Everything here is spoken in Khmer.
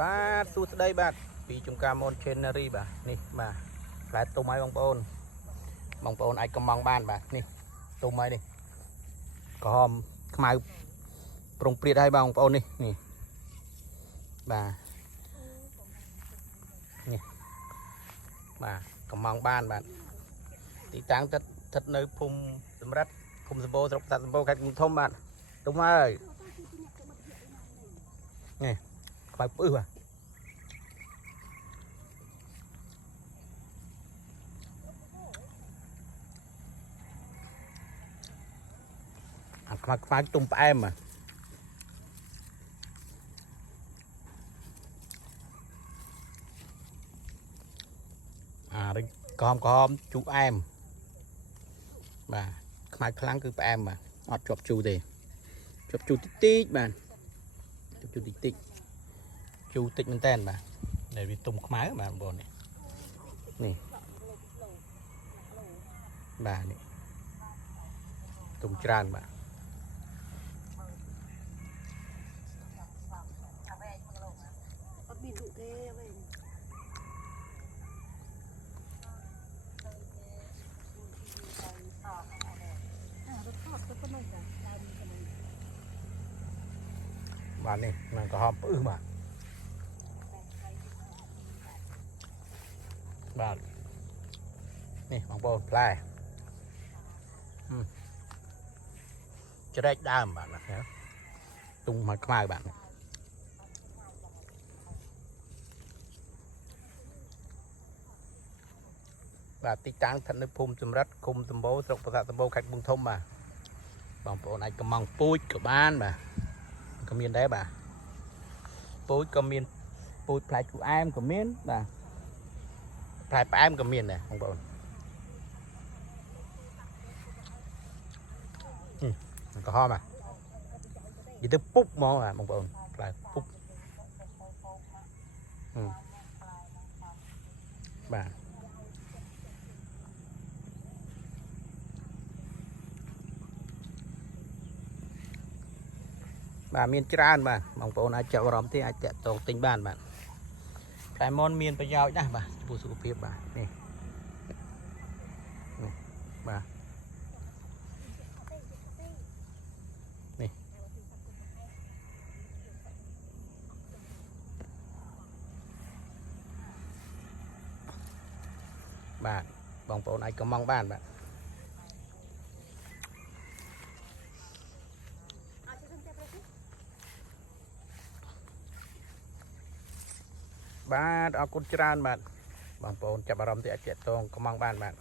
បាទសួស្តីបាទពីជំការមន Chenery បាទនេះបាទផ្លែទុំឲ្យបងប្អូនអាចកំងបានបាទនេះទុំឲ្យនេះក្រហមខ្មៅប្រុងព្រាតឲ្យបងប្អូននេះបាទនេះបាទកំងបានបាទទីតាំងស្ថិតនៅភូមិសម្រាប់ភូមិសម្បូរស្រុកតាត់សម្បូរខេត្តកំធំបាទទុំហើយនេះខ្មៅផ្អឹសបាទខ្មៅទុំផ្អែមបាទរឹងក្រហមជូរអែមបាទខ្មៅខ្លាំងគឺផ្អែមបាទអត់ជាប់ជូរទេជាប់ជូរតិចបាទជាប់ជូរតិចជូរតិចមែនតើបាទដែលវាទុំខ្មៅបាទបងប្អូននេះបាទនេះទុំច្រើនបាទអត់មានលក់ទេវិញបាទនេះនឹងក្រហមផ្អឹសបាទនេះបងប្អូនផ្លែច្រែកដើមបាទណាទុំមកខ្មៅបាទបាទទីតាំងស្ថិតនៅភូមិសម្រិទ្ធឃុំសម្បូរស្រុកប្រាសាទសម្បូរខេត្តកំធំបាទបងប្អូនអាចកំងពូជក៏បានបាទក៏មានដែរបាទពូជក៏មានពូជផ្លែជូរអែមក៏មានបាទផ្លែផ្អែមក៏មានដែរបងប្អូនក្រហមនិយាយទៅពុបហ្មងបាទបងប្អូនផ្លែពុបបាទបាទមានច្រើនបាទបងប្អូនអាចចាប់អារម្មណ៍ទេអាចតាក់ទងទិញបានបាទផ្លែមនមានប្រយោជន៍ណាស់បាទចំពោះសុខភាពបាទនេះបាទនេះបាទបងប្អូនអាចកំងបានបាទបាទអរគុណច្រើនបាទបងប្អូនចាប់អារម្មណ៍ទីអាចតាក់ទងកំងបានបាទ